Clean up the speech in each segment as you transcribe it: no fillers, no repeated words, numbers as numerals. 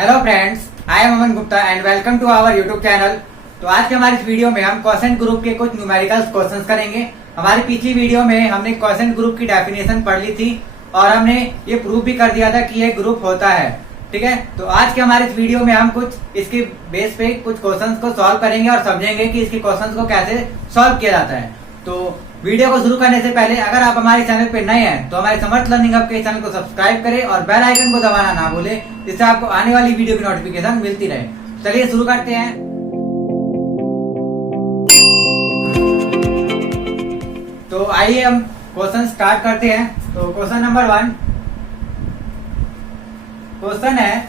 Hello friends, I am Aman Gupta and welcome to our YouTube channel. तो आज के हमारे इस वीडियो में हम क्वेश्चन ग्रुप के कुछ न्यूमेरिकल क्वेश्चंस करेंगे। हमारी पिछली वीडियो में हमने क्वेश्चन ग्रुप की डेफिनेशन पढ़ ली थी और हमने ये प्रूव भी कर दिया था कि ये ग्रुप होता है। ठीक है, तो आज के हमारे इस वीडियो में हम कुछ इसके बेस पे कुछ क्वेश्चंस को सॉल्व करेंगे और समझेंगे कि इसके क्वेश्चंस को कैसे सॉल्व किया जाता है। तो वीडियो को शुरू करने से पहले अगर आप हमारे चैनल पे नए हैं तो हमारे समर्थ लर्निंग हब के चैनल को सब्सक्राइब करें और बेल आइकन को दबाना ना भूलें, जिससे आपको आने वाली वीडियो की नोटिफिकेशन मिलती रहे। चलिए शुरू करते हैं। तो आइए हम क्वेश्चन स्टार्ट करते हैं। तो क्वेश्चन नंबर 1 क्वेश्चन है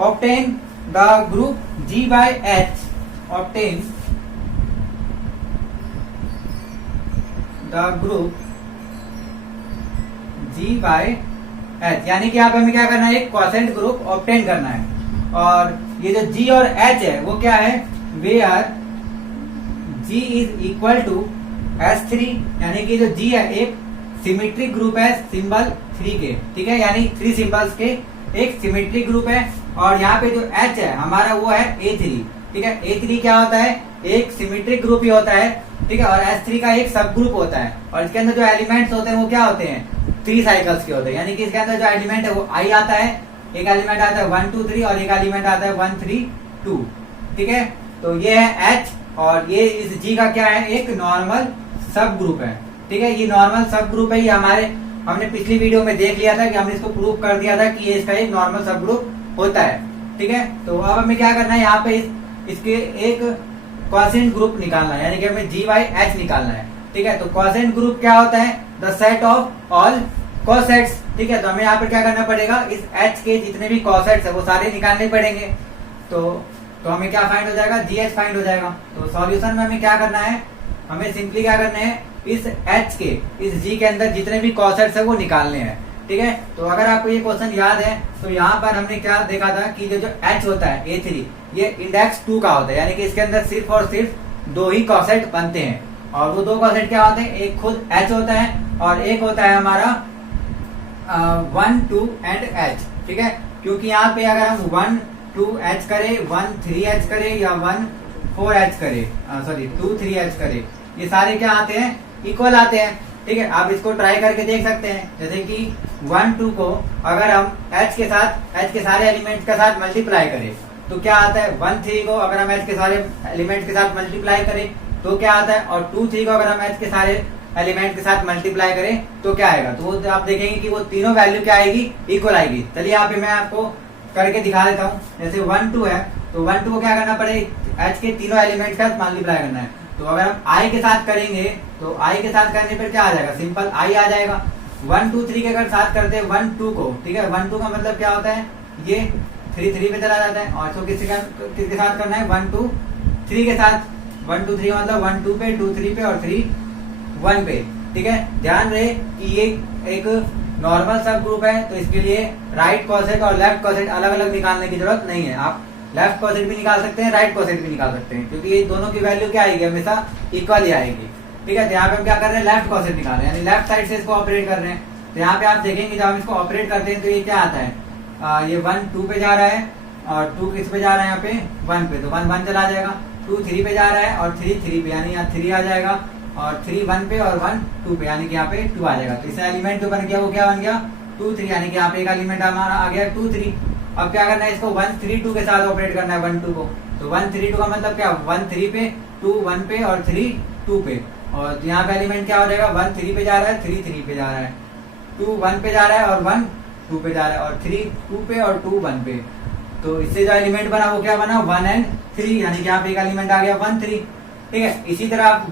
obtain the group G by H, obtain the group G by H, यानी कि आप हमें क्या करना है, एक क्वोशेंट ग्रुप ऑब्टेन करना है। और ये जो G और H है वो क्या है, where G is equal to S3, यानी कि जो G है एक सिमेट्रिक ग्रुप है सिंबल 3 के। ठीक है, यानी 3 सिंबल्स के एक सिमेट्रिक ग्रुप है। और यहाँ पे जो H है हमारा वो है A3। ठीक है, A3 क्या होता है, एक सिमेट्रिक ग्रुप ही होता है। ठीक है, और S3 का एक सब ग्रुप होता है और इसके अंदर जो एलिमेंट्स होते हैं वो क्या होते हैं, 3 साइकिल्स के होते हैं। यानी कि इसके अंदर जो एलिमेंट है वो I आता है, एक एलिमेंट आता है 1 2 3 और एक एलिमेंट आता है 1 3 2। ठीक है, तो ये है H और ये इस G का क्या है, एक नॉर्मल सब ग्रुप है। ठीक है, ये नॉर्मल सब ग्रुप है। ये हमने पिछली वीडियो में देख लिया था कि हमने इसको प्रूव कर दिया था कि ये इसका एक नॉर्मल सब ग्रुप होता है। ठीक है, तो अब हमें क्या करना है, यहाँ पे इसके एक क्वोशेंट ग्रुप निकालना है, यानी कि हमें G by H निकालना है। ठीक है, तो क्वोशेंट ग्रुप क्या होता है, the set of all cosets. ठीक है, तो हमें यहाँ पर क्या करना पड़ेगा, इस H के जितने भी कोसेट्स है वो सारे निकालने पड़ेंगे। तो हमें क्या फाइंड हो जाएगा, GH फाइंड हो जाएगा। तो सॉल्यूशन में हमें क्या करना है, हमें सिंपली क्या करना है, इस H के इस G के अंदर जितने भी कोसेट्स है वो निकालने हैं। ठीक है, तो अगर आपको ये क्वेश्चन याद है तो यहाँ पर हमने क्या देखा था कि जो H होता है A3 ये इंडेक्स 2 का होता है, यानी कि इसके अंदर सिर्फ और सिर्फ 2 ही कोसेट बनते हैं। और वो 2 कोसेट क्या होते हैं, एक खुद H होता है और एक होता है हमारा 1 2 एंड H। ठीक है, क्योंकि यहाँ पे अगर हम 1 2 H करे, 1 3 H करे या 1 4 H करे, सॉरी 2 3 H करे, ये सारे क्या आते हैं, इक्वल आते हैं। ठीक है, आप इसको ट्राई करके देख सकते हैं। जैसे कि 1 2 को अगर हम H के सारे एलिमेंट्स के साथ मल्टीप्लाई करें तो क्या आता है, 1 3 को अगर हम H के सारे एलिमेंट्स के साथ मल्टीप्लाई करें तो क्या आता है, और 2 3 को अगर हम H के सारे एलिमेंट के साथ मल्टीप्लाई करें तो क्या आएगा। तो आप देखेंगे कि वो तीनों वैल्यू क्या आएगी, इक्वल आएगी। चलिए यहाँ पे मैं आपको करके दिखा देता हूँ। जैसे 1 2 है तो 1 2 को क्या करना पड़ेगा, H के तीनों एलिमेंट के साथ मल्टीप्लाई करना है। तो अगर हम I के साथ करेंगे तो I के साथ करने पर क्या आ जाएगा, सिंपल I आ जाएगा। 1 2 3 के अगर साथ करते हैं 1 2 को, ठीक है, 1 2 का मतलब क्या होता है, ये 3 3 पे चला जाता है। और तो किसके साथ करना है, 1 2 3 के साथ। 1 2 3 का मतलब 1 2 पे, 2 3 पे और 3 1 पे। ठीक है, ध्यान रहे कि ये एक नॉर्मल सब ग्रुप है तो इसके लिए राइट कोसेट और लेफ्ट कोसेट अलग अलग निकालने की जरूरत नहीं है। आप लेफ्ट कोसेट भी निकाल सकते हैं, राइट कोसेट भी निकाल सकते हैं, क्योंकि ये दोनों की वैल्यू क्या आएगी, हमेशा इक्वल ही आएगी। ठीक है, तो यहाँ पे हम क्या कर रहे हैं, लेफ्ट कोसेट निकाल रहे हैं, यानी लेफ्ट साइड से इसको ऑपरेट कर रहे हैं। तो यहाँ पे आप देखेंगे जब हम इसको ऑपरेट करते हैं तो ये क्या आता है, ये 1 2 पे जा रहा है और 2 किस पे जा रहा है, यहाँ पे 1 पे, तो 1 1 चला जाएगा। 2 3 पे जा रहा है और 3 3 पे, यानी यहाँ 3 आ जाएगा। और 3 1 पे और 1 2 पे, यानी कि यहाँ पे 2 आ जाएगा। तो इस एलिमेंट जो बन गया वो क्या बन गया, 2 3, यानी कि यहाँ पे एक एलिमेंट हमारा आ गया 2 3। अब क्या करना है, इसको 1 3 2 के साथ ऑपरेट करना है 1 2 को। तो 1 3 2 का मतलब क्या, 1 3 पे, 2 1 पे और 3 2 पे। और यहाँ पे एलिमेंट क्या हो जाएगा, 1 3 पे जा रहा है, 3 3 पे जा रहा है, 2 1 पे जा रहा है और 1 2 पे जा रहा है, और 3 2 पे और 2 1 पे। तो इससे जो एलिमेंट बना वो क्या बना, 1 एंड 3, यानी कि यहाँ पे एक एलिमेंट आ गया 1 3। ठीक है, इसी तरह आप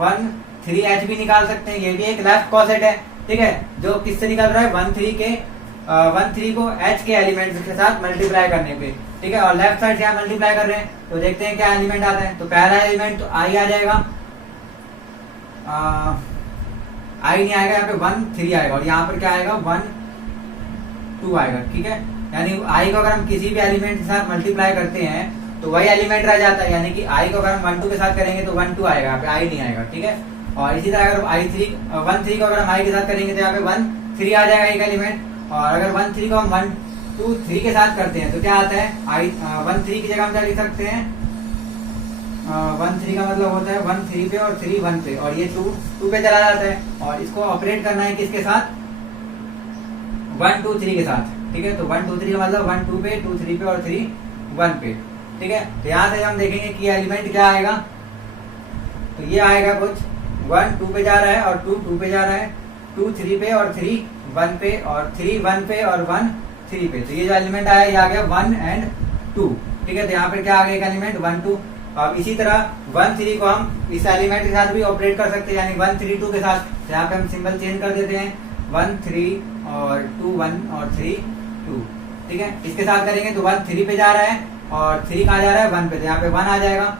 1 3 H भी निकाल सकते हैं, ये भी एक लेफ्ट कोसेट है। ठीक है, जो किससे निकल रहा है, 1 3 को H के एलिमेंट के साथ मल्टीप्लाई करने पे। ठीक है, और लेफ्ट साइड से आप मल्टीप्लाई कर रहे हैं तो देखते हैं क्या एलिमेंट आता है। तो पहला एलिमेंट तो I आ जाएगा, I नहीं आएगा, यहाँ पे 1 3 आएगा और यहाँ पर क्या आएगा, 1 2 आएगा। ठीक है, यानी I को अगर हम किसी भी एलिमेंट के साथ मल्टीप्लाई करते हैं तो वही एलिमेंट रह जाता है, यानी कि I को अगर हम 1 2 के साथ करेंगे तो 1 2 आएगा, यहाँ पे I नहीं आएगा। ठीक है, और इसी तरह अगर 1 3 को अगर हम I के साथ करेंगे तो यहाँ पे 1 3 आ जाएगा एक एलिमेंट। और अगर 1 3 को हम 1 2 3 के साथ करते हैं तो क्या आता है, आई 1 3 की जगह हम क्या लिख सकते हैं, 1 3 का मतलब होता है 1 3 पे और 3 1 पे, और ये 2 2 पे चला जाता है, और इसको ऑपरेट करना है किसके साथ, 1 2 3 के साथ। ठीक है, तो 1 2 3 का मतलब 1 2 पे, 2 3 पे और 3 1 पे। ठीक है, तो यहाँ से हम देखेंगे कि एलिमेंट क्या आएगा, तो ये आएगा कुछ 1 2 पे जा रहा है और 2 2 पे जा रहा है, 2 3 पे और 3 1 पे, और 3 1 पे और 1 3 पे। तो ये जो एलिमेंट आया ये आ गया 1 एंड 2। ठीक है, तो यहाँ पे क्या आ गया एक एलिमेंट 1 2। अब इसी तरह 1 3 को हम इस एलिमेंट के साथ भी ऑपरेट कर सकते हैं, यानी 1 3 2 के साथ। तो यहाँ पे हम सिंबल चेंज कर देते हैं, 1 3 और 2 1 और 3 2। ठीक है, इसके साथ करेंगे तो 1 3 पे जा रहा है और 3 कहाँ जा रहा है 1 पे, तो यहाँ पे 1 आ जाएगा।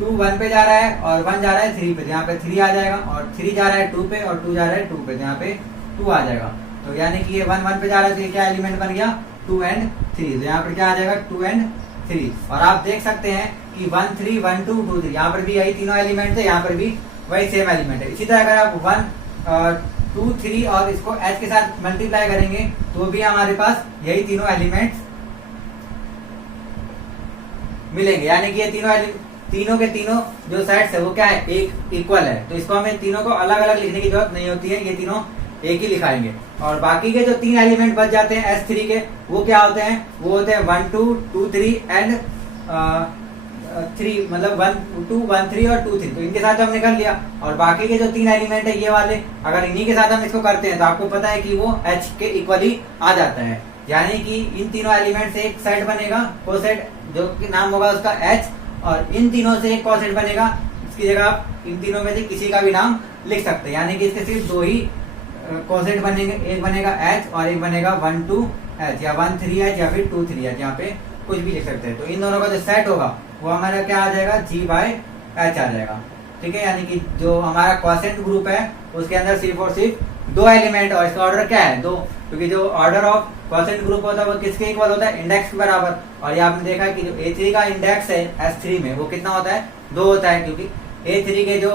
2 1 पे जा रहा है और 1 जा रहा है 3 पे, तो यहाँ पे 3 आ जाएगा, और 3 जा रहा है 2 पे और 2 जा रहा है 2 पे, तो यहाँ पे 2 आ जाएगा। तो यानी कि ये 1 1 पे जा रहा है, तो ये क्या एलिमेंट बन गया 2 एंड 3। तो यहाँ पर क्या आ जाएगा 2 एंड 3। और आप देख सकते हैं कि 1 3 1 2 2 3 यहाँ पर भी यही तीनों एलिमेंट है, यहाँ पर भी वही सेम एलिमेंट है। इसी तरह अगर आप 1 2 3 और इसको h के साथ मल्टीप्लाई करेंगे तो भी हमारे पास यही तीनों एलिमेंट्स मिलेंगे, यानी कि ये तीनों के तीनों जो सेट्स है वो क्या है, एक इक्वल है। तो इसको हमें तीनों को अलग अलग लिखने की जरूरत नहीं होती है, ये तीनों एक ही लिखाएंगे। और बाकी के जो 3 एलिमेंट बच जाते हैं S3 के, वो क्या होते हैं, वो होते हैं 1 2 2 3 एंड 3, मतलब 1 2 1 3 और 2 3। तो इनके साथ हमने कर लिया। और बाकी के जो 3 एलिमेंट है ये वाले, अगर इन्हीं के साथ हम इसको करते हैं तो आपको पता है कि वो H के इक्वली आ जाता है, यानी कि इन तीनों एलिमेंट से एक सेट बनेगा, वो सेट जो कि नाम होगा उसका H, और इन तीनों से एक कॉसेट बनेगा, इसकी जगह आप इन तीनों में से किसी का भी नाम लिख सकते हैं। यानी कि इसके सिर्फ 2 ही कॉसेट बनेंगे, एक बनेगा H और एक बनेगा 1 2 H या 1 3 H या फिर 2 3 H, यहाँ पे कुछ भी लिख सकते हैं। तो इन दोनों का जो सेट होगा वो हमारा क्या आ जाएगा, G/H आ जाएगा। ठीक है, यानी कि जो हमारा क्वोशिएंट ग्रुप है उसके अंदर सिर्फ और सिर्फ 2 एलिमेंट, और इसका ऑर्डर क्या है 2, क्योंकि जो ऑर्डर ऑफ क्वोशिएंट ग्रुप होता है वो किसके इक्वल होता है, इंडेक्स के बराबर। और ये आपने देखा कि जो A3 का इंडेक्स है S3 में वो कितना होता है, 2 होता है, क्योंकि A3 के जो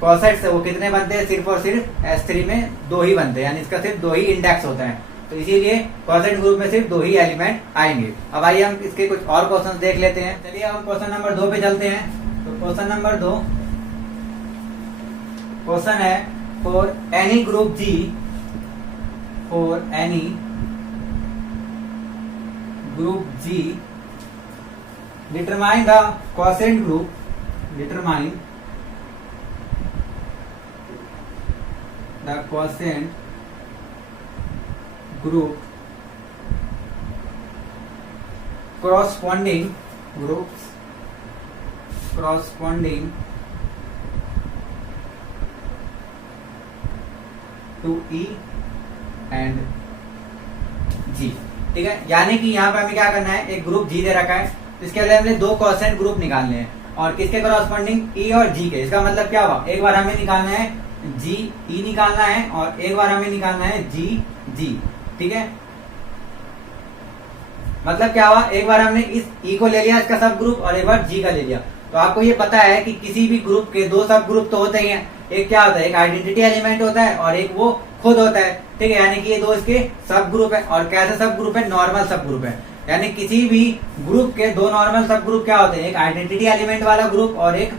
कॉसेट्स है वो कितने बनते हैं, सिर्फ और सिर्फ S3 में 2 ही बनते हैं, यानी इसका सिर्फ 2 ही इंडेक्स होता है। तो इसीलिए क्वोशिएंट ग्रुप में सिर्फ 2 ही एलिमेंट आएंगे। अब आइए हम इसके कुछ और क्वेश्चन देख लेते हैं। चलिए हम क्वेश्चन नंबर 2 पे चलते हैं। तो क्वेश्चन नंबर 2 क्वेश्चन है, for any group G, for any group G, determine the quotient group, determine the quotient group corresponding groups corresponding to E and G। ठीक है, यानी कि यहाँ पे हमें क्या करना है, एक ग्रुप G दे रखा है, तो इसके लिए हमने 2 क्वोशिएंट ग्रुप निकालने हैं, और किसके करस्पॉन्डिंग, E और G के। इसका मतलब क्या हुआ, एक बार हमें निकालना है G E निकालना है, और एक बार हमें निकालना है G G। ठीक है, मतलब क्या हुआ, एक बार हमने इस E को ले लिया इसका सब ग्रुप, और एक बार G का ले लिया। तो आपको ये पता है कि किसी भी ग्रुप के 2 सब ग्रुप तो होते ही हैं, एक क्या होता है, एक आइडेंटिटी एलिमेंट होता है और एक वो खुद होता है। ठीक है, यानी कि ये 2 इसके सब ग्रुप है। और कैसे सब ग्रुप है, नॉर्मल सब ग्रुप है, यानी किसी भी ग्रुप के 2 नॉर्मल सब ग्रुप क्या होते हैं, एक आइडेंटिटी एलिमेंट वाला ग्रुप और एक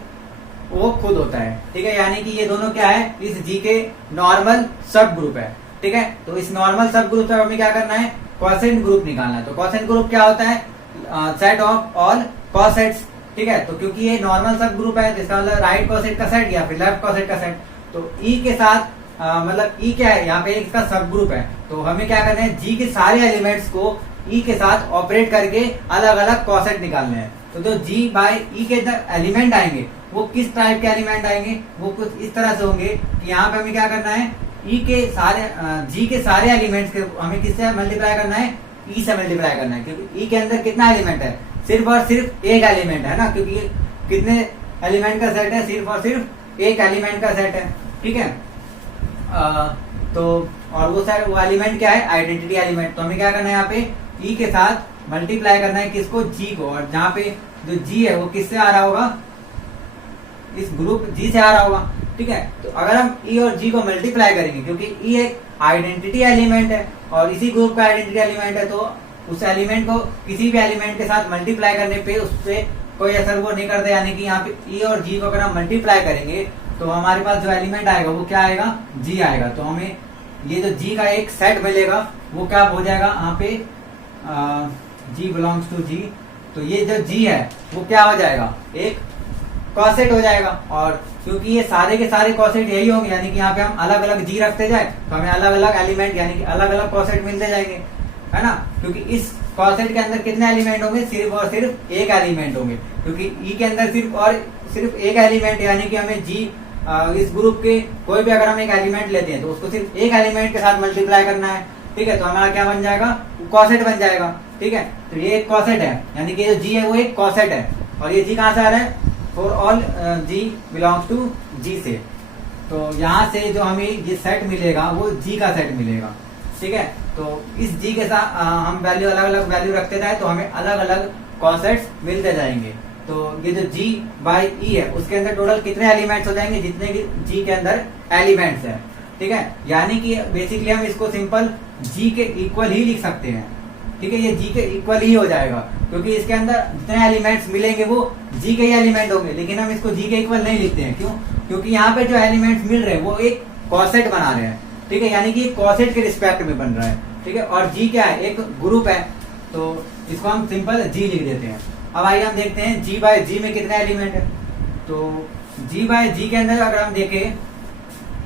वो खुद होता है। ठीक है, यानी कि ये दोनों क्या है, इस G के नॉर्मल सब ग्रुप है। ठीक है, तो इस नॉर्मल सब ग्रुप से हमें क्या करना है, क्वोशिएंट ग्रुप निकालना है। तो क्वोशिएंट ग्रुप क्या होता है, सेट ऑफ ऑल कॉसेट्स। ठीक है, तो क्योंकि ये नॉर्मल सब ग्रुप है, जिसका मतलब राइट कॉसेट का सेट या फिर लेफ्ट कॉसेट का सेट। तो E के साथ मतलब E क्या है, यहाँ पे इसका सब ग्रुप है, तो हमें क्या करना है, G के सारे एलिमेंट्स को E के साथ ऑपरेट करके अलग अलग कॉसेट निकालने हैं। तो जो G/E के एलिमेंट आएंगे वो किस टाइप के एलिमेंट आएंगे, वो कुछ इस तरह से होंगे कि यहाँ पे हमें क्या करना है, G के सारे एलिमेंट्स के हमें किससे मल्टीप्लाई करना है, E से मल्टीप्लाई करना है, क्योंकि E के अंदर कितना एलिमेंट है, सिर्फ और सिर्फ एक एलिमेंट है ना, क्योंकि ये कितने एलिमेंट का सेट है, सिर्फ और सिर्फ एक एलिमेंट का सेट है। ठीक है, तो और वो एलिमेंट क्या है, आइडेंटिटी एलिमेंट। तो हमें क्या करना है, यहाँ पे E के साथ मल्टीप्लाई करना है किसको, G को, और जहाँ पे जो G है वो किससे आ रहा होगा, इस ग्रुप G से आ रहा होगा। ठीक है, तो अगर हम E और G को मल्टीप्लाई करेंगे, क्योंकि E एक आइडेंटिटी एलिमेंट है और इसी ग्रुप का आइडेंटिटी एलिमेंट है, तो उस एलिमेंट को किसी भी एलिमेंट के साथ मल्टीप्लाई करने पे उस पर कोई असर वो नहीं करता, यानी कि यहाँ पे ई और जी को अगर हम मल्टीप्लाई करेंगे तो हमारे पास जो एलिमेंट आएगा वो क्या आएगा, जी आएगा। तो हमें ये जो जी का एक सेट मिलेगा वो क्या हो जाएगा यहाँ पे जी बिलोंग्स टू जी। तो ये जो जी है वो क्या हो जाएगा, एक कॉसेट हो जाएगा। और क्योंकि ये सारे के सारे कॉसेट यही होंगे, यानी कि यहाँ पे हम अलग अलग जी रखते जाए तो हमें अलग अलग एलिमेंट यानी कि अलग अलग कॉसेट मिलते जाएंगे, है ना। क्योंकि इस कॉसेट के अंदर कितने एलिमेंट होंगे, सिर्फ और सिर्फ एक एलिमेंट होंगे, क्योंकि ई के अंदर सिर्फ एक एलिमेंट, यानी कि हमें जी इस ग्रुप के कोई भी अगर हम एक एलिमेंट लेते हैं तो उसको सिर्फ एक एलिमेंट के साथ मल्टीप्लाई करना है, ठीक है। तो हमारा क्या बन जाएगा, कॉसेट बन जाएगा, ठीक है। तो ये एक कॉसेट है, यानी कि जो जी है वो एक कॉसेट है। और ये जी कहाँ से आ रहा है, for all G belongs to G से। तो यहाँ से जो हमें ये सेट मिलेगा वो जी का सेट मिलेगा, ठीक है। तो इस जी के साथ हम वैल्यू अलग अलग वैल्यू रखते जाए तो हमें अलग अलग कॉसेट्स मिलते जाएंगे। तो ये जो जी बाई ई है उसके अंदर टोटल कितने एलिमेंट्स हो जाएंगे, जितने की जी के अंदर एलिमेंट्स है, ठीक है। यानी कि बेसिकली हम इसको सिंपल जी के इक्वल ही लिख सकते हैं, ठीक है। ये जी के इक्वल ही हो जाएगा क्योंकि इसके अंदर जितने एलिमेंट्स मिलेंगे वो जी के ही एलिमेंट होंगे, लेकिन हम इसको जी के इक्वल नहीं लिखते हैं। क्यों, क्योंकि यहाँ पे जो एलिमेंट्स मिल रहे हैं वो एक कॉसेट बना रहे हैं, ठीक है, यानी कि कॉसेट के रिस्पेक्ट में बन रहा है, ठीक है। और जी क्या है, एक ग्रुप है, तो इसको हम सिंपल जी लिख देते हैं। अब आइए हम देखते हैं जी बाय जी में कितने एलिमेंट है। तो जी बाय जी के अंदर अगर हम देखें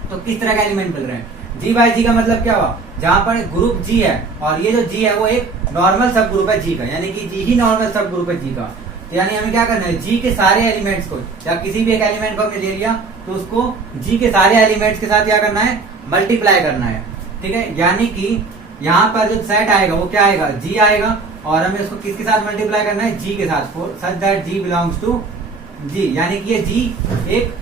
तो किस तरह के एलिमेंट मिल रहे हैं। जी बाय जी का मतलब क्या हुआ, जहां पर ग्रुप जी है और ये जो जी है वो एक नॉर्मल सब ग्रुप है जी का, यानी कि जी ही नॉर्मल सब ग्रुप है जी का। तो यानी हमें क्या करना है, जी के सारे एलिमेंट्स को या किसी भी एक एलिमेंट को हमने ले लिया तो उसको जी के सारे एलिमेंट्स के साथ क्या करना है, मल्टीप्लाई करना है, ठीक है। यानी कि यहाँ पर जो सेट आएगा वो क्या आएगा, जी आएगा, और हमें उसको किसके साथ मल्टीप्लाई करना है, जी के साथ, such that G belongs to G. यानी कि ये जी एक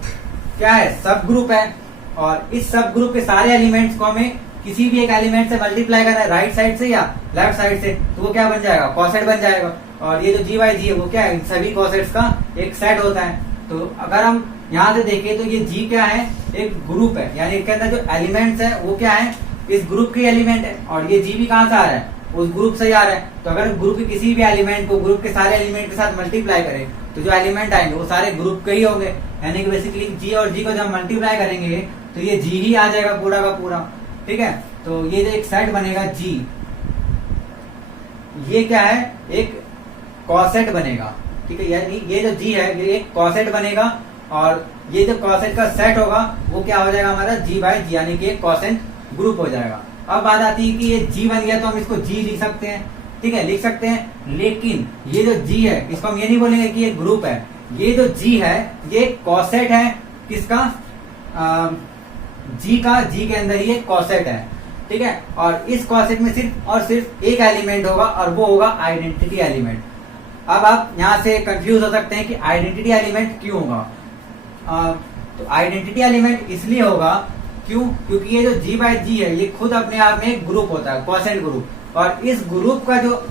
क्या है, सब ग्रुप है, और इस सब ग्रुप के सारे एलिमेंट्स को हमें किसी भी एक एलिमेंट से मल्टीप्लाई करना है, राइट साइड से या लेफ्ट साइड से, तो वो क्या बन जाएगा, कॉसेट बन जाएगा। और ये जो जी बाई जी है वो क्या है, इन सभी कॉसेट्स का एक सेट होता है। तो अगर हम यहाँ से देखें तो ये जी क्या है, एक ग्रुप है, यानी इसके अंदर जो एलिमेंट्स है वो क्या है, इस ग्रुप के एलिमेंट है, और ये जी भी कहाँ से आ रहा है, उस ग्रुप से ही आ रहा है। तो अगर ग्रुप के किसी भी एलिमेंट को ग्रुप के सारे एलिमेंट के साथ मल्टीप्लाई करें तो जो एलिमेंट आएंगे वो सारे ग्रुप के ही होंगे, यानी कि बेसिकली जी और जी को जब मल्टीप्लाई करेंगे तो ये जी ही आ जाएगा पूरा का पूरा, ठीक है। तो ये जो एक सेट बनेगा जी, ये क्या है, एक कॉसेट बनेगा, ठीक है। यानी ये जो जी है ये एक कॉसेट बनेगा, और ये जो कॉसेट का सेट होगा वो क्या हो जाएगा हमारा, जी बाय जी, यानी कि एक कॉसेट ग्रुप हो जाएगा। अब बात आती है कि ये जी बन गया तो हम इसको जी लिख सकते हैं, ठीक है, लिख सकते हैं। लेकिन ये जो जी है इसको हम ये नहीं बोलेंगे कि ये ग्रुप है, ये जो जी है ये कॉसेट है, किसका, जी का, जी के अंदर ये कॉसेट है, ठीक है। और इस कॉसेट में सिर्फ और सिर्फ एक एलिमेंट होगा और वो होगा आइडेंटिटी एलिमेंट। अब आप यहाँ से कंफ्यूज हो सकते हैं कि आइडेंटिटी एलिमेंट क्यों होगा। तो आइडेंटिटी एलिमेंट इसलिए होगा क्यों, क्योंकि ये जो जी बाय जी है ये खुद अपने आप में एक ग्रुप होता है, कॉसेट ग्रुप, और इस ग्रुप का जो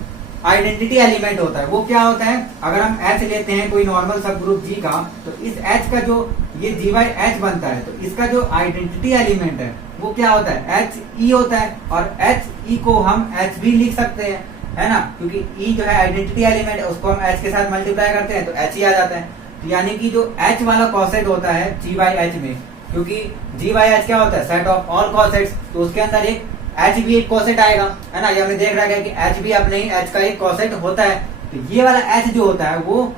आइडेंटिटी एलिमेंट होता है वो क्या होता है, अगर हम एच लेते हैं कोई नॉर्मल सब ग्रुप जी का, तो इस एच का जो ये जी बाय एच बनता है तो इसका जो आइडेंटिटी एलिमेंट है वो क्या होता है, एच ई होता है। और एच ई को हम एच भी लिख सकते हैं, है ना, क्योंकि ई जो है आइडेंटिटी एलिमेंट है उसको हम एच के साथ मल्टीप्लाई करते हैं तो एच ही आ जाता है। तो यानी कि जो एच वाला कॉसेट होता है जी बाई एच में, क्योंकि जी बाई एच क्या होता है, सेट ऑफ ऑल कॉसेट्स, तो उसके अंदर एक एच भी एक कॉसेट आएगा, है ना। ये हमें देख रहा है कि एच भी अपने ही एच का एक कॉसेट होता है। तो ये वाला एच जो होता है वो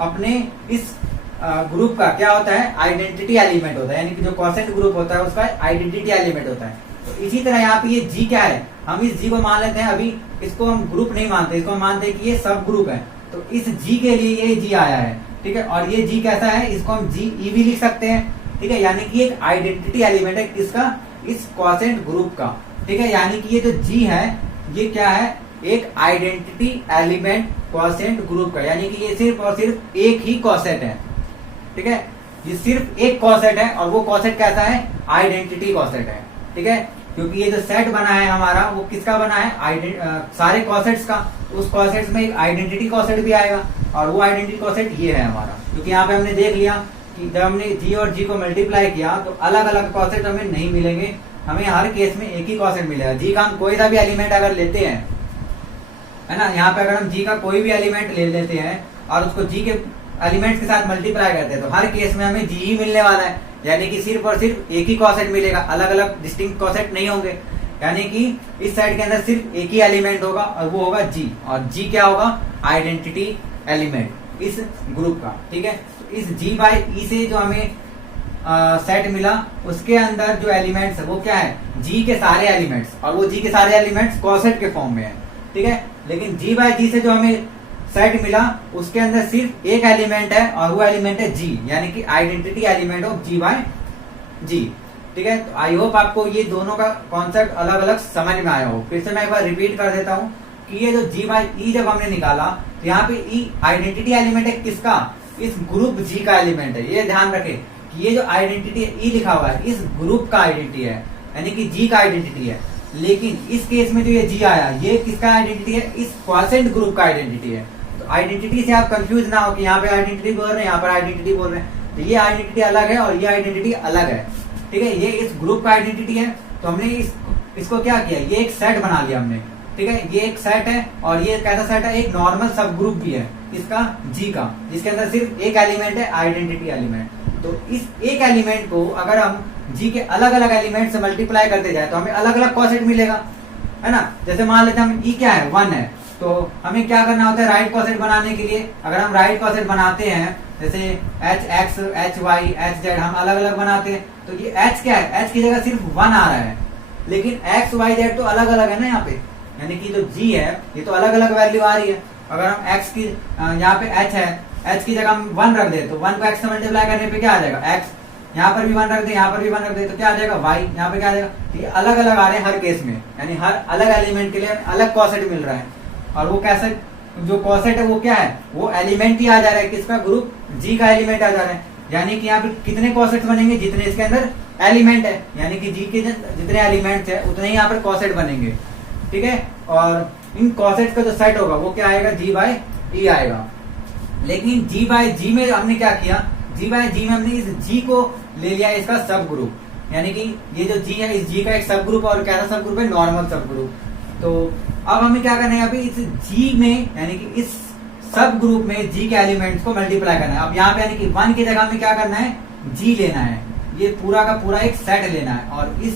अपने इस ग्रुप का क्या होता है, आइडेंटिटी एलिमेंट होता है, यानी कि जो कॉसेट ग्रुप होता है उसका आइडेंटिटी एलिमेंट होता है। तो इसी तरह यहाँ पे ये जी क्या है, हम इस जी को मान लेते हैं, अभी इसको हम ग्रुप नहीं मानते, इसको हम मानते हैं कि ये सब ग्रुप है। तो इस जी के लिए ये जी आया है, ठीक है। और ये जी कैसा है, इसको हम जी ई भी लिख सकते हैं, ठीक है, यानी कि एक आइडेंटिटी एलिमेंट है किसका, इस कॉसेट ग्रुप का, ठीक है। यानी कि ये जो जी है ये क्या है, एक आइडेंटिटी एलिमेंट कॉसेट ग्रुप का, यानी कि ये सिर्फ और सिर्फ एक ही कॉसेट है, ठीक है। ये सिर्फ एक कॉसेट है और वो कॉसेट कैसा है, आइडेंटिटी कॉसेट है, ठीक है। क्योंकि ये जो सेट बना है हमारा वो किसका बना है, सारे कॉसेट्स का, उस कॉसेट्स में एक आइडेंटिटी कॉसेट भी आएगा, और वो आइडेंटिटी कॉसेट ये है हमारा। क्योंकि यहाँ पे हमने देख लिया कि जब हमने जी और जी को मल्टीप्लाई किया तो अलग अलग कॉसेट हमें नहीं मिलेंगे, हमें हर केस में एक ही कॉसेट मिलेगा। जी का हम कोई सा भी एलिमेंट अगर लेते हैं है ना। यहाँ पे अगर हम जी का कोई भी एलिमेंट ले लेते हैं और उसको जी के एलिमेंट्स के साथ मल्टीप्लाई करते हैं तो हर केस में हमें जी ही मिलने वाला है, यानी कि सिर्फ और सिर्फ एक ही कॉसेट मिलेगा, अलग अलग डिस्टिंक्ट कॉसेट नहीं होंगे। यानी कि इस साइड के अंदर सिर्फ एक ही एलिमेंट होगा और वो होगा जी, और जी क्या होगा, आइडेंटिटी एलिमेंट इस ग्रुप का। ठीक है, तो इस जी बाई ई से जो हमें सेट मिला उसके अंदर जो एलिमेंट्स है वो क्या है, जी के सारे एलिमेंट्स, और वो जी के सारे एलिमेंट्स कॉसेट के फॉर्म में है। ठीक है, लेकिन जी बाई जी से जो हमें सेट मिला उसके अंदर सिर्फ एक एलिमेंट है और वो एलिमेंट है जी, यानी कि identity element of G by G. ठीक है, तो आई होप आपको ये दोनों का कॉन्सेप्ट अलग अलग समझ में आया हो। फिर से मैं एक बार रिपीट कर देता हूँ कि ये जो जी बाय ई जब हमने निकाला तो यहाँ पे ई आइडेंटिटी एलिमेंट है किसका, इस ग्रुप जी का एलिमेंट है। ये ध्यान रखें कि ये जो आइडेंटिटी ई लिखा हुआ है इस ग्रुप का आइडेंटिटी है, यानी कि जी का आइडेंटिटी है। लेकिन इस केस में जो ये जी आया ये किसका आइडेंटिटी है, इस क्वोशेंट ग्रुप का आइडेंटिटी है। तो आइडेंटिटी से आप कंफ्यूज ना हो कि यहाँ पे आइडेंटिटी बोल रहे हैं यहाँ पर आइडेंटिटी बोल रहे हैं, तो ये आइडेंटिटी अलग है और ये आइडेंटिटी अलग है। ठीक है, ये इस ग्रुप का आइडेंटिटी है, तो हमने इसको क्या किया, ये एक सेट बना लिया हमने। ठीक है, ये एक सेट है और ये कैसा सेट है, एक नॉर्मल सब ग्रुप भी है इसका जी का, जिसके अंदर सिर्फ एक एलिमेंट है आइडेंटिटी एलिमेंट। तो इस एक एलिमेंट को अगर हम जी के अलग अलग एलिमेंट से मल्टीप्लाई करते जाए तो हमें अलग अलग कॉसेट मिलेगा, है ना। जैसे मान लेते हैं हम ई क्या है 1 है, तो हमें क्या करना होता है राइट कॉसेट बनाने के लिए, अगर हम राइट कॉसेट बनाते हैं जैसे H x H y H z हम अलग अलग बनाते हैं, तो ये एच क्या है, एच की जगह सिर्फ 1 आ रहा है, लेकिन एक्स वाई जेड तो अलग अलग है ना यहाँ पे, यानी कि जो जी है ये तो अलग अलग वैल्यू आ रही है। अगर हम एक्स की यहाँ पे एच है, एच की जगह हम 1 रख दे तो 1 को एक्स से मल्टीप्लाई करने पे क्या आ जाएगा, एक्स, यहाँ पर भी 1 रख दे यहाँ पर भी 1 रख दे तो क्या आ जाएगा वाई, यहाँ पे क्या आ जाएगा। तो ये अलग अलग आ रहे हैं हर केस में, यानी हर अलग एलिमेंट के लिए अलग कॉसेट मिल रहा है। और वो कैसे, जो कॉसेट है वो क्या है, वो एलिमेंट ही आ जा रहा है किसका, ग्रुप जी का एलिमेंट आ जा रहा है। यानी कि यहाँ पे कितने कॉसेट बनेंगे, जितने इसके अंदर एलिमेंट है, यानी कि जी के जितने एलिमेंट्स है उतने ही यहाँ पर कॉसेट बनेंगे। ठीक है, और इन कॉसेट का जो सेट होगा वो क्या आएगा, जी बाय ई आएगा। लेकिन जी बाय जी में हमने क्या किया, जी बाय जी में हमने इस जी को ले लिया इसका सब ग्रुप, यानी कि ये जो जी है इस जी का एक सब ग्रुप, और कैसा सब ग्रुप है, नॉर्मल सब ग्रुप। तो अब हमें क्या करना है, अभी इस जी में यानी कि इस सब ग्रुप में जी के एलिमेंट्स को मल्टीप्लाई करना है। अब यहाँ पे यानी कि 1 की जगह में क्या करना है, जी लेना है, ये पूरा का पूरा एक सेट लेना है, और इस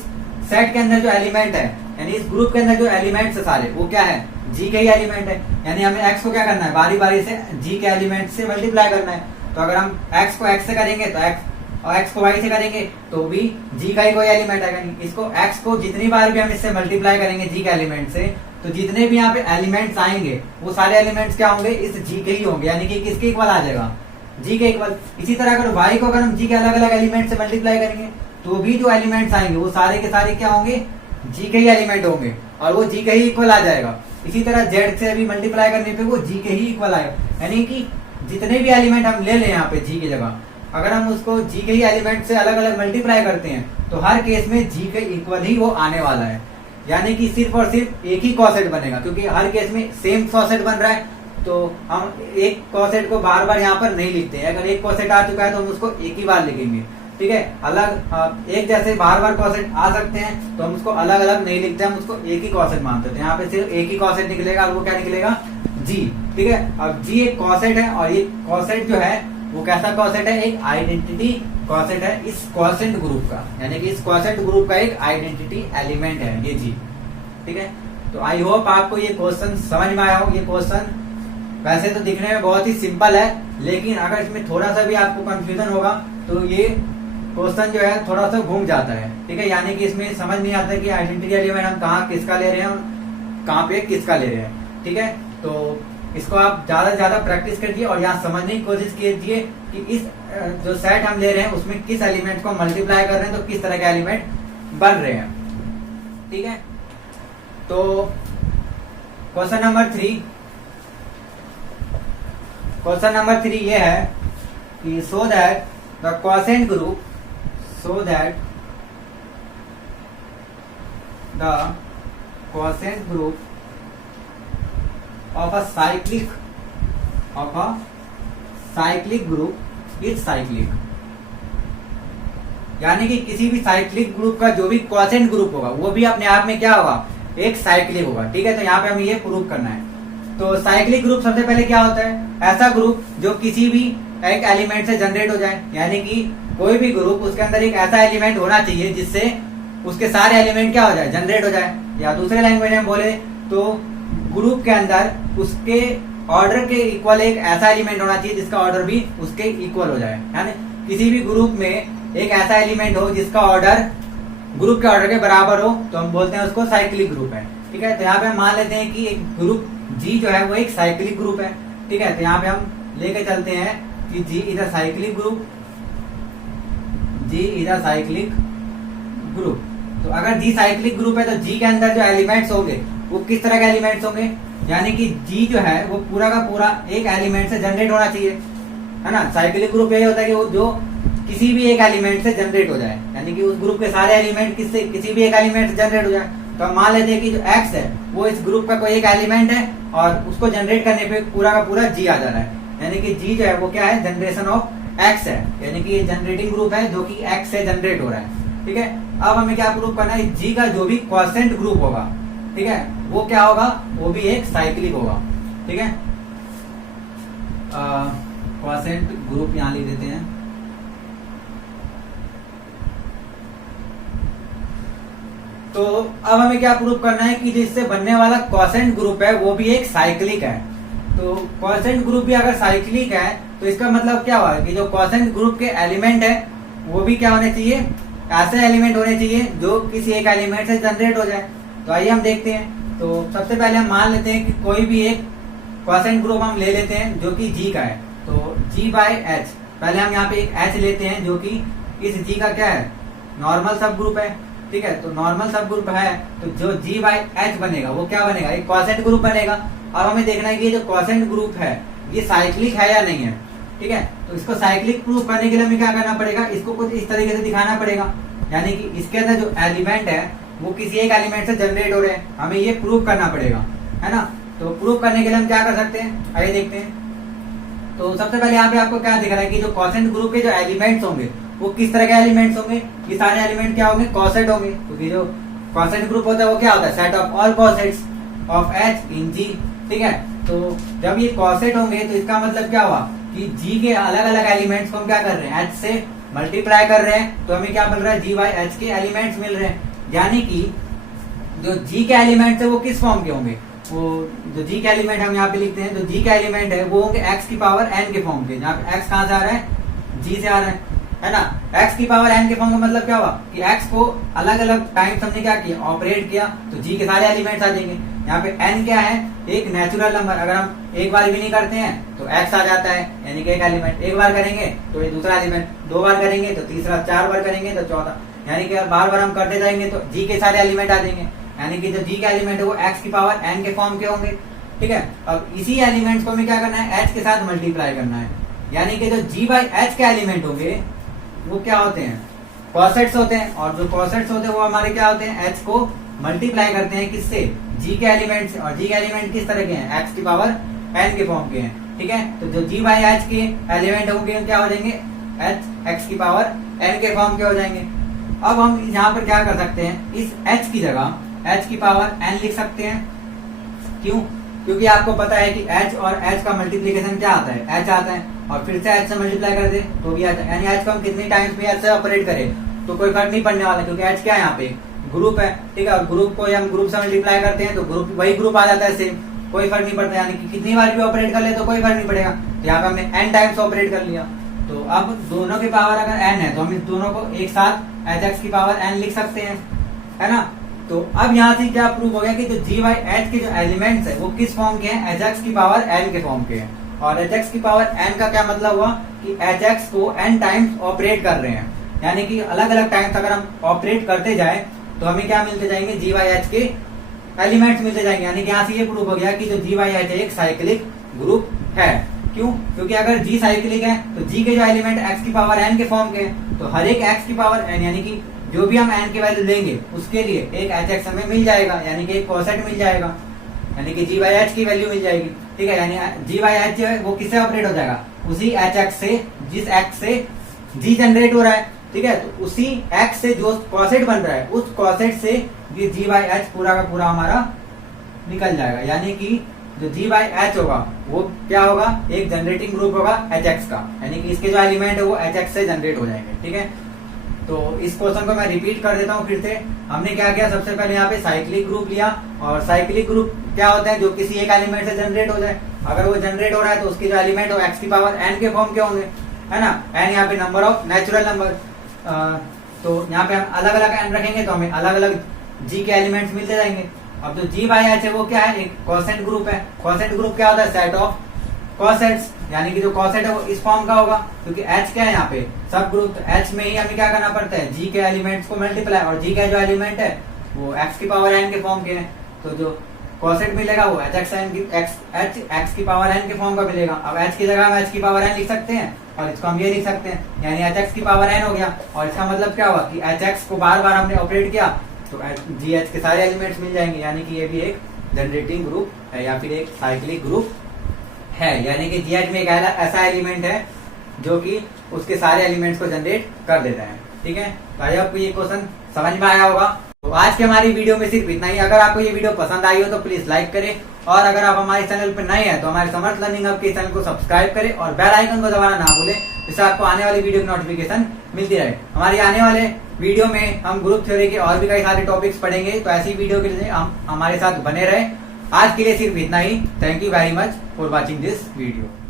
सेट के अंदर जो एलिमेंट है यानी इस ग्रुप के अंदर जो एलिमेंट्स है सारे वो क्या है, जी के ही एलिमेंट है। यानी हमें एक्स को क्या करना है, बारी बारी से जी के एलिमेंट से मल्टीप्लाई करना है। तो अगर हम एक्स को एक्स से करेंगे तो एक्स, और एक्स को वाई से करेंगे तो भी जी का ही कोई एलिमेंट आएगा। इसको एक्स को जितनी बार भी हम इससे मल्टीप्लाई करेंगे जी के एलिमेंट से, तो जितने भी यहाँ पे एलिमेंट्स आएंगे वो सारे एलिमेंट्स क्या होंगे, इस जी के ही होंगे, यानी कि किसके इक्वल आ जाएगा, जी के इक्वल। इसी तरह अगर वाई को अगर हम जी के अलग अलग एलिमेंट से मल्टीप्लाई करेंगे तो भी जो एलिमेंट्स आएंगे वो सारे के सारे क्या होंगे, जी के ही एलिमेंट होंगे, और वो जी के ही इक्वल आ जाएगा। इसी तरह जेड से भी मल्टीप्लाई करने पे वो जी के ही इक्वल आएगा, यानी कि जितने भी एलिमेंट हम ले लें यहाँ पे जी की जगह, अगर हम उसको जी के ही एलिमेंट से अलग अलग मल्टीप्लाई करते हैं तो हर केस में जी के इक्वल ही वो आने वाला है। यानी कि सिर्फ और सिर्फ एक ही कॉसेट बनेगा, क्योंकि हर केस में सेम कॉसेट बन रहा है, तो हम एक कॉसेट को बार बार यहाँ पर नहीं लिखते हैं। अगर एक कॉसेट आ चुका है तो हम उसको एक ही बार लिखेंगे। ठीक है, अलग एक जैसे बार बार कॉसेट आ सकते हैं तो हम उसको अलग अलग नहीं लिखते, हम उसको एक ही कॉसेट मानते हैं। यहाँ पे सिर्फ एक ही कॉसेट निकलेगा और वो क्या निकलेगा, जी। ठीक है, अब जी एक कॉसेट है और ये कॉसेट जो है वो कैसा कॉसेट है, एक आइडेंटिटी कॉसेट है इस क्वोशेंट ग्रुप का, यानी कि इस क्वोशेंट ग्रुप का एक आइडेंटिटी एलिमेंट है ये जी। ठीक है, तो आई होप आपको ये क्वेश्चन समझ में आया हो। ये क्वेश्चन वैसे तो दिखने में बहुत ही सिंपल है, लेकिन अगर इसमें थोड़ा सा भी आपको कंफ्यूजन होगा तो ये क्वेश्चन जो है थोड़ा सा घूम जाता है। ठीक है, यानी कि इसमें समझ नहीं आता कि आइडेंटिटी एलिमेंट हम कहाँ किसका ले रहे हैं और कहाँ पे किसका ले रहे हैं। ठीक है, तो इसको आप ज्यादा से ज्यादा प्रैक्टिस करिए और यहाँ समझने की कोशिश कीजिए कि इस जो सेट हम ले रहे हैं उसमें किस एलिमेंट को मल्टीप्लाई कर रहे हैं तो किस तरह के एलिमेंट बन रहे हैं। ठीक है, तो क्वेश्चन नंबर 3 ये है कि so that the quotient group of a cyclic group is cyclic, यानी कि किसी भी साइक्लिक ग्रुप का जो भी क्वोशेंट ग्रुप होगा वो भी अपने आप में क्या होगा, एक साइक्लिक होगा। ठीक है, तो यहाँ पे हमें ये प्रूव करना है। तो साइक्लिक ग्रुप सबसे पहले क्या होता है, ऐसा ग्रुप जो किसी भी एक एलिमेंट से जनरेट हो जाए, यानी कि कोई भी ग्रुप उसके अंदर एक ऐसा एलिमेंट होना चाहिए जिससे उसके सारे एलिमेंट क्या हो जाए, जनरेट हो जाए। या दूसरे लैंग्वेज में बोले तो ग्रुप के अंदर उसके ऑर्डर के इक्वल एक ऐसा एलिमेंट होना चाहिए जिसका ऑर्डर भी उसके इक्वल हो जाए। यानी किसी भी ग्रुप में एक ऐसा एलिमेंट हो जिसका ऑर्डर ग्रुप के ऑर्डर के बराबर हो, तो हम बोलते हैं उसको साइक्लिक ग्रुप है। ठीक है, तो यहाँ पे हम मान लेते हैं कि एक ग्रुप जी जो है वो एक साइक्लिक ग्रुप है। ठीक है, तो यहाँ पे हम लेके चलते हैं कि G is a cyclic group, G is a cyclic group. तो अगर जी साइक्लिक ग्रुप है तो जी के अंदर जो एलिमेंट्स होंगे वो किस तरह के एलिमेंट्स होंगे, यानी कि जी जो है वो पूरा का पूरा एक एलिमेंट से जनरेट होना चाहिए, है ना। साइक्लिक ग्रुप यही होता है कि वो जो किसी भी एक एलिमेंट से जनरेट हो जाए, यानी कि उस ग्रुप के सारे एलिमेंट किसी भी एक एलिमेंट से जनरेट हो जाए। तो हम मान लेते हैं कि जो एक्स है वो इस ग्रुप का कोई एक एलिमेंट है और उसको जनरेट करने पे पूरा का पूरा जी आ जा रहा है, यानी कि जी जो है वो क्या है, जनरेशन ऑफ एक्स है, यानी कि ये जनरेटिंग ग्रुप है जो कि एक्स से जनरेट हो रहा है। ठीक है, अब हमें क्या प्रूव करना है, जी का जो भी क्वोशेंट ग्रुप होगा, ठीक है, वो क्या होगा, वो भी एक साइक्लिक होगा। ठीक है, क्वोशेंट ग्रुप यहां लिख देते हैं। तो अब हमें क्या प्रूव करना है कि जिससे बनने वाला क्वोशेंट ग्रुप है वो भी एक साइक्लिक है। तो क्वोशेंट ग्रुप भी अगर साइक्लिक है तो इसका मतलब क्या हुआ कि जो क्वोशेंट ग्रुप के एलिमेंट है वो भी क्या होने चाहिए, ऐसे एलिमेंट होने चाहिए जो किसी एक एलिमेंट से जनरेट हो जाए। तो आइए हम देखते हैं। तो सबसे पहले हम मान लेते हैं कि कोई भी एक क्वोशेंट ग्रुप हम ले लेते हैं जो कि जी का है। तो जी बाय एच, पहले हम यहाँ पे एक एच लेते हैं जो कि इस जी का क्या है, नॉर्मल सब ग्रुप है। ठीक है, तो नॉर्मल सब ग्रुप है तो जो जी बाय एच बनेगा वो क्या बनेगा, एक क्वोशेंट ग्रुप बनेगा। अब हमें देखना है कि ये जो क्वोशेंट ग्रुप है ये साइक्लिक है या नहीं है। ठीक है, तो इसको साइक्लिक प्रूफ करने के लिए हमें क्या करना पड़ेगा, इसको कुछ इस तरीके से दिखाना पड़ेगा, यानी कि इसके अंदर जो एलिमेंट है वो किसी एक एलिमेंट से जनरेट हो रहे हैं, हमें ये प्रूव करना पड़ेगा, है ना। तो प्रूव करने के लिए हम क्या कर सकते हैं, आइए देखते हैं। तो सबसे पहले यहाँ पे आपको क्या दिख रहा है कि जो क्वोशेंट ग्रुप के जो एलिमेंट्स होंगे वो किस तरह के एलिमेंट्स होंगे, ये सारे एलिमेंट क्या होंगे, क्वोशेंट होंगे। क्योंकि जो क्वोशेंट ग्रुप होता है वो क्या होता है, set of all quotients of H in G. ठीक है, तो जब ये क्वोशेंट होंगे तो इसका मतलब क्या हुआ कि जी के अलग अलग एलिमेंट्स को हम क्या कर रहे हैं, एच से मल्टीप्लाई कर रहे हैं, तो हमें क्या मिल रहा है, जी बाई एच के एलिमेंट्स मिल रहे हैं। यानी कि जो जी के एलिमेंट्स है वो किस फॉर्म के होंगे, वो जो जी के एलिमेंट हम यहाँ पे लिखते हैं, जो जी के एलिमेंट है वो होंगे एक्स की पावर एन के फॉर्म के, जहाँ पे एक्स कहाँ से आ रहा है, जी से आ रहा है ना। एक्स की पावर एन के फॉर्म का मतलब क्या हुआ कि एक्स को अलग अलग टाइम हमने क्या किया, ऑपरेट किया, तो जी के सारे एलिमेंट्स आ जाएंगे। यहाँ पे एन क्या है, एक नेचुरल नंबर, अगर हम एक बार भी नहीं करते हैं तो एक्स आ जाता है, यानी कि एक एलिमेंट, एक बार करेंगे तो ये दूसरा एलिमेंट, दो बार करेंगे तो तीसरा, चार बार करेंगे तो चौथा, यानी कि बार बार हम करते जाएंगे तो जी के सारे एलिमेंट आ जाएंगे, यानी कि जो जी के एलिमेंट है वो एक्स की पावर एन के फॉर्म के होंगे। ठीक है, अब इसी एलिमेंट्स को हमें क्या करना है, एच के साथ मल्टीप्लाई करना है, यानी कि जो जी बाई एच के एलिमेंट होंगे वो क्या होते हैं, क्वोशेंट्स होते हैं, और जो क्वोशेंट्स होते हैं वो हमारे क्या होते हैं, एच को मल्टीप्लाई करते हैं किससे, जी के एलिमेंट से। और जी के एलिमेंट किस तरह के हैं, एक्स की पावर एन के फॉर्म के हैं। ठीक है, तो जो जी बाई एच के एलिमेंट होंगे क्या हो जाएंगे, एच एक्स की पावर एन के फॉर्म के हो जाएंगे। अब हम यहाँ पर क्या कर सकते हैं, इस एच की जगह एच की पावर एन लिख सकते हैं। क्यों, क्योंकि आपको पता है कि एच और एच का मल्टीप्लीकेशन क्या आता है, एच आता है, और फिर से एच से मल्टीप्लाई कर दे तो भी आता है, यानी एच को हम कितनी टाइम्स भी एच से ऑपरेट करें तो कोई फर्क नहीं पड़ने वाला, क्योंकि एच क्या है, यहाँ पे ग्रुप है। ठीक है, और ग्रुप को हम ग्रुप से मल्टीप्लाई करते हैं तो ग्रुप वही ग्रुप आ जाता है सेम, कोई फर्क नहीं पड़ता, यानी कि कितनी बार भी ऑपरेट कर ले तो कोई फर्क नहीं पड़ेगा। तो यहाँ पे हमने एन टाइम्स ऑपरेट कर लिया, तो अब दोनों की पावर अगर एन है तो हम इस दोनों को एक साथ एच एक्स की पावर एन लिख सकते हैं, है ना। तो अब यहाँ से क्या प्रूव हो गया कि जो जी बाई एच के जो एलिमेंट्स है वो किस फॉर्म के हैं, एच एक्स की पावर एन के फॉर्म के हैं। और एच एक्स की पावर एन का क्या मतलब हुआ कि एच एक्स को एन टाइम्स ऑपरेट कर रहे हैं, यानी कि अलग अलग टाइम्स अगर हम ऑपरेट करते जाए तो हमें क्या मिलते जाएंगे, जी बाई एच के एलिमेंट्स मिलते जाएंगे। यानी कि यहाँ से ये प्रूव हो गया कि जो जी बाई एच एक साइक्लिक ग्रुप है। क्यों, क्योंकि अगर जी साइक्लिक है तो जी के जो एलिमेंट एक्स की पावर एन के फॉर्म के हैं, तो हर एक एक्स की पावर एन, यानी कि जो भी हम एन की वैल्यू लेंगे उसके लिए एक एच एक्स हमें मिल जाएगा, यानी कि एक क्वोशेंट मिल जाएगा, यानी कि जी बाई एच की वैल्यू मिल जाएगी। ठीक है, यानी जी बाई एच जो है वो किससे ऑपरेट हो जाएगा, उसी एच एक्स से जिस एक्स से जी जनरेट हो रहा है। ठीक है, तो उसी एक्स से जो क्वोशेंट बन रहा है उस क्वोशेंट से ये जी बाई एच पूरा का पूरा हमारा निकल जाएगा, यानी कि जो G बाई H होगा वो क्या होगा, एक जनरेटिंग ग्रुप होगा HX का, यानी कि इसके जो एलिमेंट है वो HX से जनरेट हो जाएंगे। ठीक है, तो इस क्वेश्चन को मैं रिपीट कर देता हूँ फिर से। हमने क्या किया, सबसे पहले यहाँ पे साइक्लिक ग्रुप लिया, और साइक्लिक ग्रुप क्या होता है, जो किसी एक एलिमेंट से जनरेट हो जाए। अगर वो जनरेट हो रहा है तो उसके जो एलिमेंट हो x की पावर n के फॉर्म के होंगे, है ना। n यहाँ पे नंबर ऑफ नेचुरल नंबर, तो यहाँ पे हम अलग अलग n रखेंगे तो हमें अलग अलग g के एलिमेंट्स मिलते जाएंगे। अब जो G बाई H है वो क्या है, एक कोसेंट ग्रुप है। कोसेंट ग्रुप क्या होता है, सेट ऑफ कोसेट्स, यानी कि जो कोसेट है वो इस फॉर्म का होगा, क्योंकि H क्या है यहाँ पे सब ग्रुप, तो H में ही हमें क्या करना पड़ता है, G के एलिमेंट्स को मल्टीप्लाई, और G का जो एलिमेंट है वो x की पावर n के फॉर्म के हैं, तो जो कोसेट मिलेगा वो x की पावर n के फॉर्म का मिलेगा। अब h की जगह हम h की पावर n लिख सकते हैं, और इसको हम ये लिख सकते हैं, यानी hx की पावर n हो गया। और इसका मतलब क्या हुआ कि hx को बार बार हमने ऑपरेट किया तो gh के सारे एलिमेंट्स मिल जाएंगे, यानी कि ये भी एक जनरेटिंग ग्रुप है या फिर एक साइक्लिक ग्रुप है, यानी कि gh में एक ऐसा एलिमेंट है जो कि उसके सारे एलिमेंट्स को जनरेट कर देता है। ठीक है, तो आई आपको ये क्वेश्चन समझ में आया होगा। तो आज की हमारी वीडियो में सिर्फ इतना ही। अगर आपको ये वीडियो पसंद आई हो तो प्लीज लाइक करें, और अगर आप हमारे चैनल पर नए हैं तो हमारे समर्थ लर्निंग हब के चैनल को सब्सक्राइब करें और बेल आइकन को दबाना ना भूलें, जिससे आपको आने वाली वीडियो की नोटिफिकेशन मिलती रहे। हमारी आने वाले वीडियो में हम ग्रुप थ्योरी के और भी कई सारे टॉपिक्स पढ़ेंगे, तो ऐसी वीडियो के लिए हम हमारे साथ बने रहे। आज के लिए सिर्फ इतना ही। Thank you very much for watching this video.